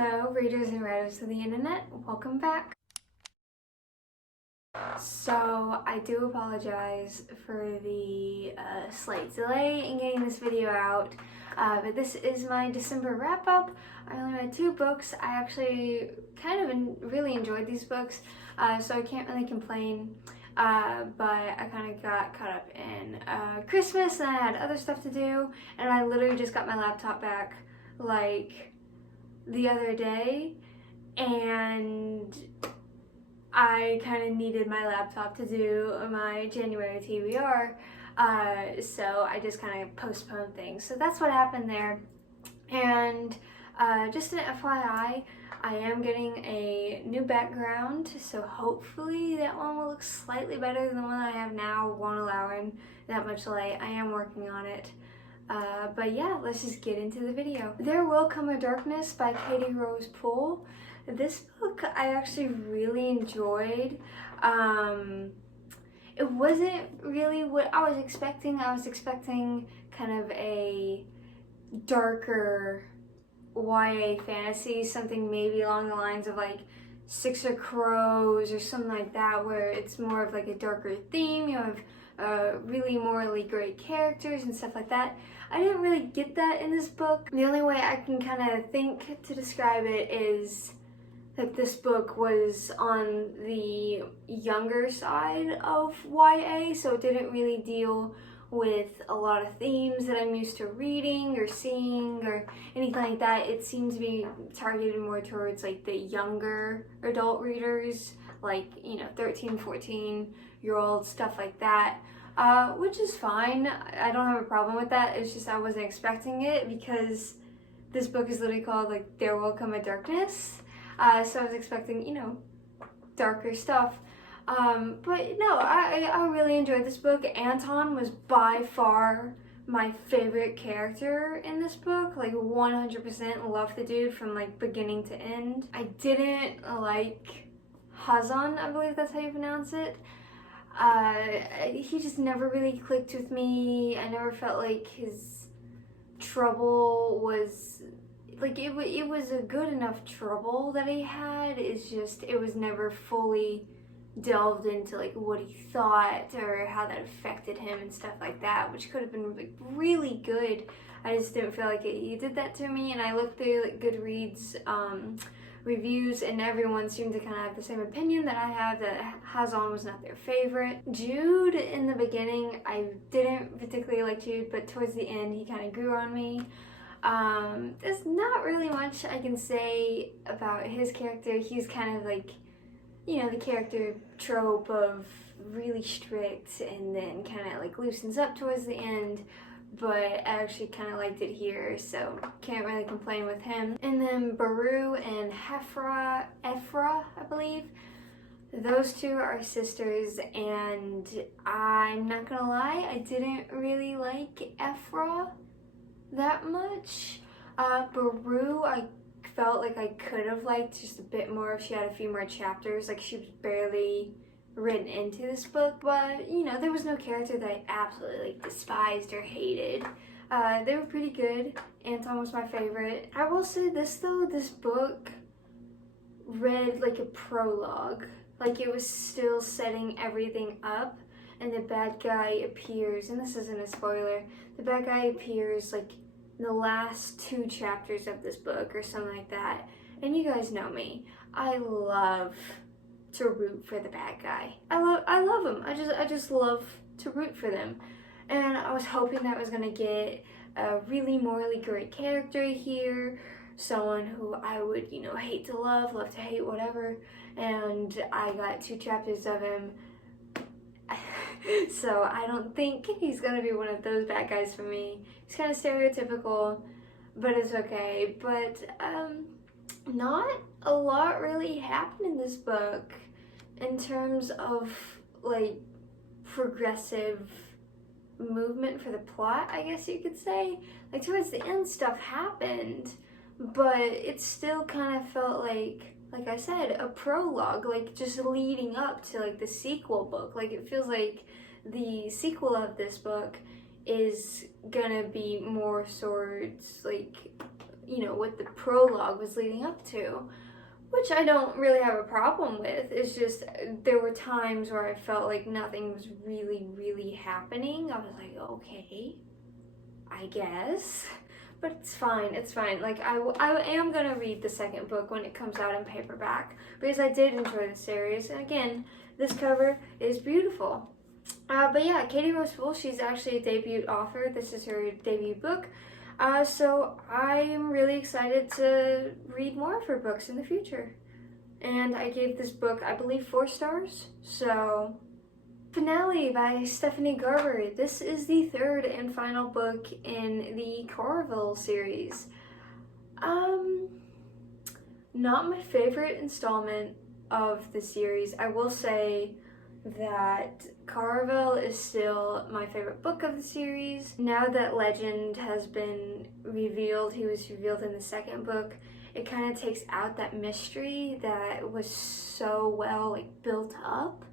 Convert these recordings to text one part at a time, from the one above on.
Hello, readers and writers of the internet. Welcome back. So, I do apologize for the slight delay in getting this video out, but this is my December wrap-up. I only read 2 books. I actually kind of really enjoyed these books, so I can't really complain. But I kind of got caught up in Christmas and I had other stuff to do, and I literally just got my laptop back like the other day, and I kind of needed my laptop to do my January TBR, so I just kind of postponed things. So that's what happened there. And just an FYI, I am getting a new background, so hopefully that one will look slightly better than the one I have now. Won't allow in that much light. I am working on it. But yeah, let's just get into the video. There Will Come a Darkness by Katie Rose Poole. This book I actually really enjoyed. It wasn't really what I was expecting. I was expecting kind of a darker YA fantasy, something maybe along the lines of like Six of Crows or something like that, where it's more of like a darker theme. You have really morally great characters and stuff like that. I didn't really get that in this book. The only way I can kind of think to describe it is that this book was on the younger side of YA, so it didn't really deal with a lot of themes that I'm used to reading or seeing or anything like that. It seemed to be targeted more towards like the younger adult readers, like, you know, 13, 14-year-old, stuff like that. Which is fine. I don't have a problem with that. It's just I wasn't expecting it because this book is literally called like There Will Come a Darkness. So I was expecting, you know, darker stuff. But no, I really enjoyed this book. Anton was by far my favorite character in this book. Like 100% loved the dude from like beginning to end. I didn't like Hazan, I believe that's how you pronounce it. He just never really clicked with me. I never felt like his trouble was like it was a good enough trouble that he had. It's just it was never fully delved into like what he thought or how that affected him and stuff like that, which could have been like really good. I just didn't feel like he did that to me. And I looked through like Goodreads reviews, and everyone seemed to kind of have the same opinion that I have, that Hazan was not their favorite. Jude, in the beginning, I didn't particularly like Jude, but towards the end, he kind of grew on me. There's not really much I can say about his character. He's kind of like, you know, the character trope of really strict and then kind of like loosens up towards the end. But I actually kind of liked it here, so can't really complain with him. And then Beru and Ephra, I believe. Those two are sisters, and I'm not gonna lie, I didn't really like Ephra that much. Beru, I felt like I could have liked just a bit more if she had a few more chapters. Like, she was barely written into this book, but you know, there was no character that I absolutely like despised or hated. They were pretty good. Anton was my favorite. I will say this though, this book read like a prologue, like it was still setting everything up, and the bad guy appears, and this isn't a spoiler, the bad guy appears like in the last 2 chapters of this book or something like that. And you guys know me, I love to root for the bad guy. I love him. I just love to root for them. And I was hoping that I was gonna get a really morally great character here, someone who I would, you know, hate to love to hate, whatever. And I got 2 chapters of him. So I don't think he's gonna be one of those bad guys for me. He's kind of stereotypical, but it's okay. But not a lot really happened in this book in terms of like progressive movement for the plot, I guess you could say. Like towards the end stuff happened, but it still kind of felt like I said, a prologue, like just leading up to like the sequel book. Like it feels like the sequel of this book is gonna be more towards like what the prologue was leading up to, which I don't really have a problem with. It's just there were times where I felt like nothing was really, really happening. I was like, okay, I guess. But it's fine, it's fine. Like, I am gonna read the second book when it comes out in paperback, because I did enjoy the series. And again, this cover is beautiful. But yeah, Katie Rose Full, she's actually a debut author. This is her debut book. So I am really excited to read more of her books in the future. And I gave this book, I believe, 4 stars. So, Finale by Stephanie Garber. This is the 3rd and final book in the Coraville series. Not my favorite installment of the series. I will say that Coraville is still my favorite book of the series. Now that Legend has been revealed, he was revealed in the 2nd book, it kind of takes out that mystery that was so well built up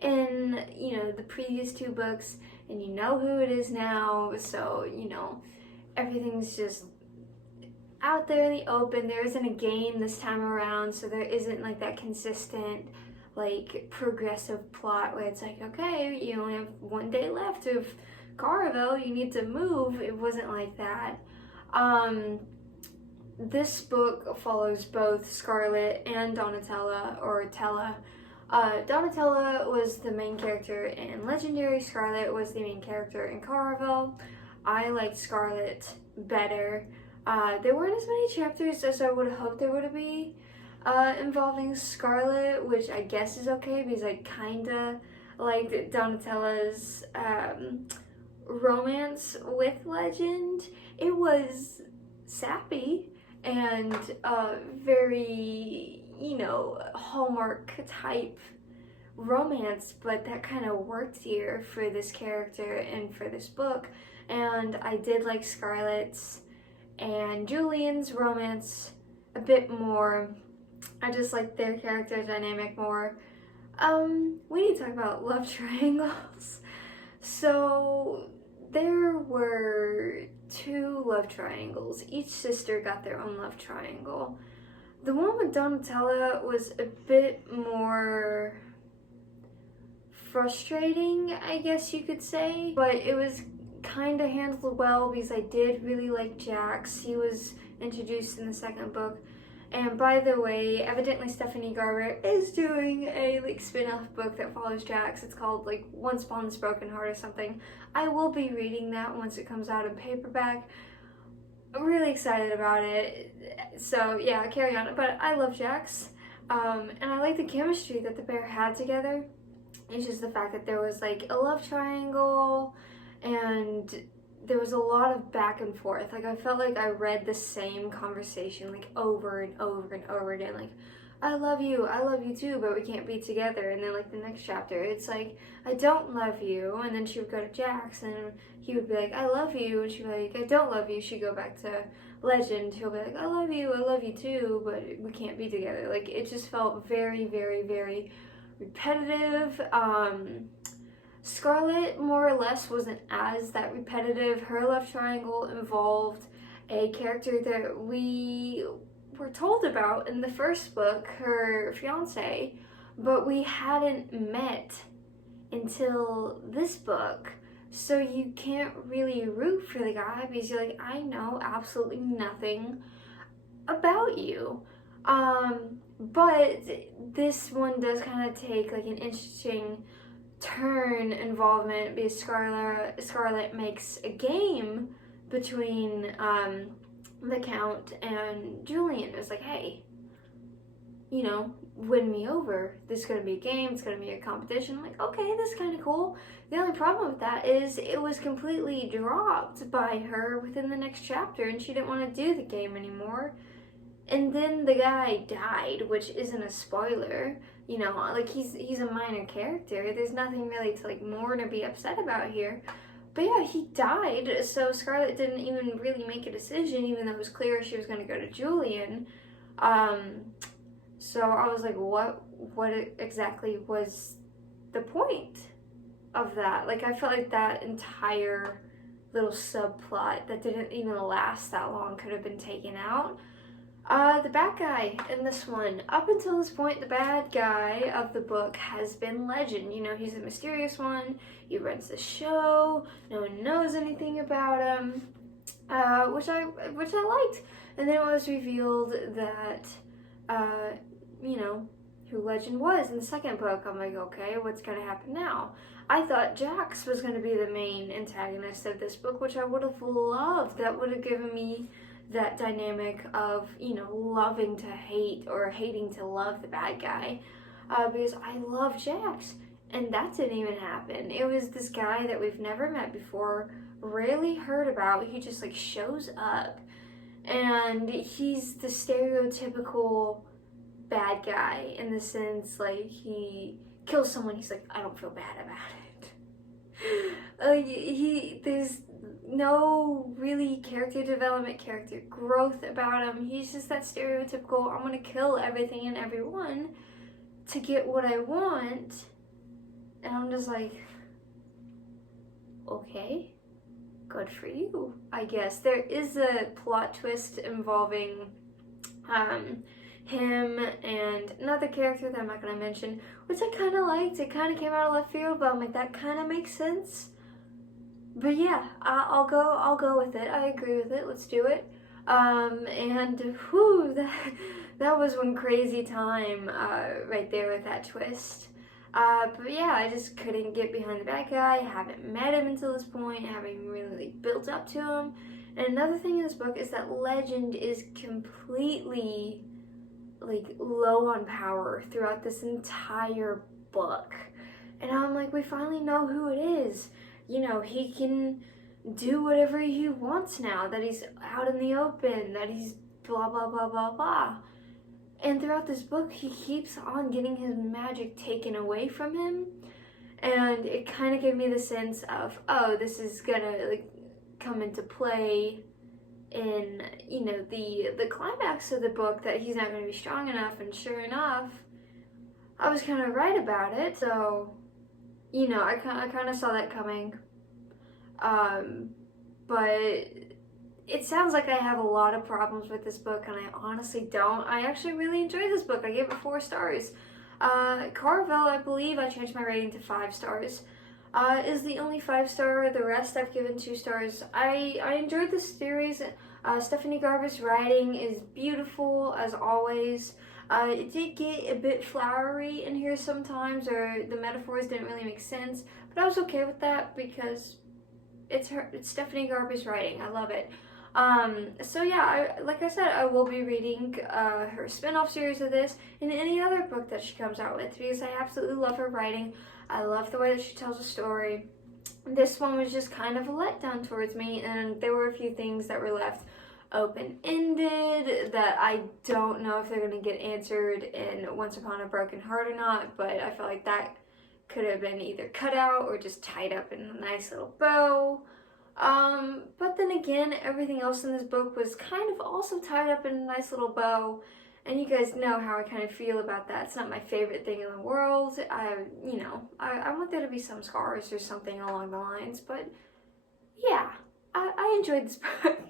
in the previous 2 books, and you know who it is now, so everything's just out there in the open. There isn't a game this time around, so there isn't that consistent progressive plot where it's like, okay, you only have 1 day left of Coraville, you need to move. It wasn't like that. This book follows both Scarlet and Donatella, or Tella. Donatella was the main character in Legendary, Scarlet was the main character in Coraville. I liked Scarlet better. There weren't as many chapters as I would have hoped there would be involving Scarlet, which I guess is okay because I kinda liked Donatella's romance with Legend. It was sappy and very, Hallmark type romance, but that kind of worked here for this character and for this book. And I did like Scarlet's and Julian's romance a bit more. I just like their character dynamic more. We need to talk about love triangles. So there were 2 love triangles. Each sister got their own love triangle. The one with Donatella was a bit more frustrating, I guess you could say, but it was kind of handled well because I did really like Jax. He was introduced in the 2nd book. And by the way, evidently Stephanie Garber is doing a spin-off book that follows Jax. It's called Once Upon Broken Heart or something. I will be reading that once it comes out in paperback. I'm really excited about it. So yeah, carry on. But I love Jax. And I like the chemistry that the pair had together. It's just the fact that there was a love triangle and there was a lot of back and forth. I felt like I read the same conversation over and over and over again. I love you too, but we can't be together. And then the next chapter, it's I don't love you. And then she would go to Jax and he would be like, I love you. And she'd be like, I don't love you. She'd go back to Legend. He'll be like, I love you too, but we can't be together. It just felt very, very, very repetitive. Scarlet, more or less, wasn't as that repetitive. Her love triangle involved a character that we were told about in the 1st book, her fiance, but we hadn't met until this book. So you can't really root for the guy because you're like, I know absolutely nothing about you. But this one does kind of take an interesting turn involvement because Scarlet makes a game between the Count and Julian. It's hey, win me over. This is going to be a game. It's going to be a competition. I'm okay, this is kind of cool. The only problem with that is it was completely dropped by her within the next chapter and she didn't want to do the game anymore. And then the guy died, which isn't a spoiler. He's a minor character. There's nothing really to more to be upset about here. But yeah, he died, so Scarlet didn't even really make a decision, even though it was clear she was going to go to Julian. So I was like, what exactly was the point of that? I felt like that entire little subplot that didn't even last that long could have been taken out. The bad guy in this one. Up until this point, the bad guy of the book has been Legend. You know, he's a mysterious one. He runs the show. No one knows anything about him, which I liked. And then it was revealed that, you know, who Legend was in the second book. I'm like, okay, what's gonna happen now? I thought Jax was gonna be the main antagonist of this book, which I would have loved. That would have given me that dynamic of, you know, loving to hate or hating to love the bad guy, because I love Jax, and that didn't even happen. It was this guy that we've never met before, rarely heard about. He just like shows up, and he's the stereotypical bad guy in the sense, like, he kills someone, he's like, I don't feel bad about it. There's no really character development, character growth about him. He's just that stereotypical, I'm gonna kill everything and everyone to get what I want. And I'm just like, okay, good for you, I guess. There is a plot twist involving him and another character that I'm not gonna mention, which I kind of liked. It kind of came out of left field, but I'm like, that kind of makes sense. But yeah, I'll go with it. I agree with it. Let's do it. And whew, that was one crazy time right there with that twist. But yeah, I just couldn't get behind the bad guy. Haven't met him until this point. Haven't really built up to him. And another thing in this book is that Legend is completely like low on power throughout this entire book. And I'm like, we finally know who it is. You know, he can do whatever he wants now, that he's out in the open, that he's blah, blah, blah, blah, blah. And throughout this book, he keeps on getting his magic taken away from him. And it kind of gave me the sense of, oh, this is gonna, like, come into play in, you know, the climax of the book, that he's not gonna be strong enough. And sure enough, I was kind of right about it. So, you know, I kind of saw that coming. But it sounds like I have a lot of problems with this book, and I honestly don't. I actually really enjoyed this book. I gave it 4 stars. Carvel, I believe I changed my rating to 5 stars, is the only 5-star. The rest I've given 2 stars. I enjoyed this series. Stephanie Garber's writing is beautiful, as always. It did get a bit flowery in here sometimes, or the metaphors didn't really make sense, but I was okay with that because it's Stephanie Garber's writing. I love it. So yeah, like I said, I will be reading her spin-off series of this and any other book that she comes out with, because I absolutely love her writing. I love the way that she tells a story. This one was just kind of a letdown towards me, and there were a few things that were left open-ended that I don't know if they're going to get answered in Once Upon a Broken Heart or not, but I felt like that could have been either cut out or just tied up in a nice little bow. But then again, everything else in this book was kind of also tied up in a nice little bow, and you guys know how I kind of feel about that. It's not my favorite thing in the world. I want there to be some scars or something along the lines, but yeah, I enjoyed this book.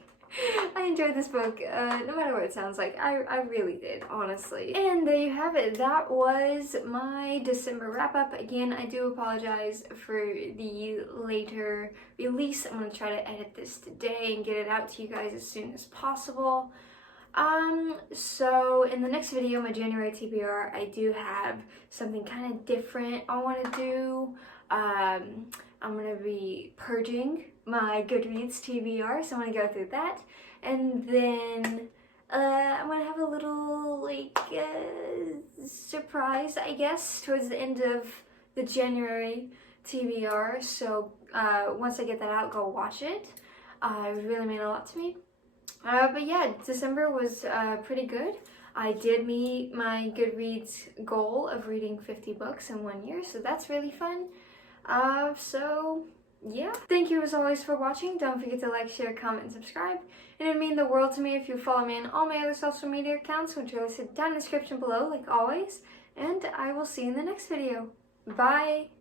I enjoyed this book, no matter what it sounds like. I really did, honestly. And there you have it. That was my December wrap-up. Again, I do apologize for the later release. I'm going to try to edit this today and get it out to you guys as soon as possible. So in the next video, my January TBR, I do have something kind of different I want to do. I'm going to be purging my Goodreads TBR, so I'm going to go through that. And then I'm going to have a little, like, surprise, I guess, towards the end of the January TBR. So once I get that out, go watch it. It really meant a lot to me. But yeah, December was pretty good. I did meet my Goodreads goal of reading 50 books in 1 year, so that's really fun. So yeah, thank you as always for watching. Don't forget to like, share, comment, and subscribe. It would mean the world to me if you follow me on all my other social media accounts, which are listed down in the description below, like always. And I will see you in the next video. Bye!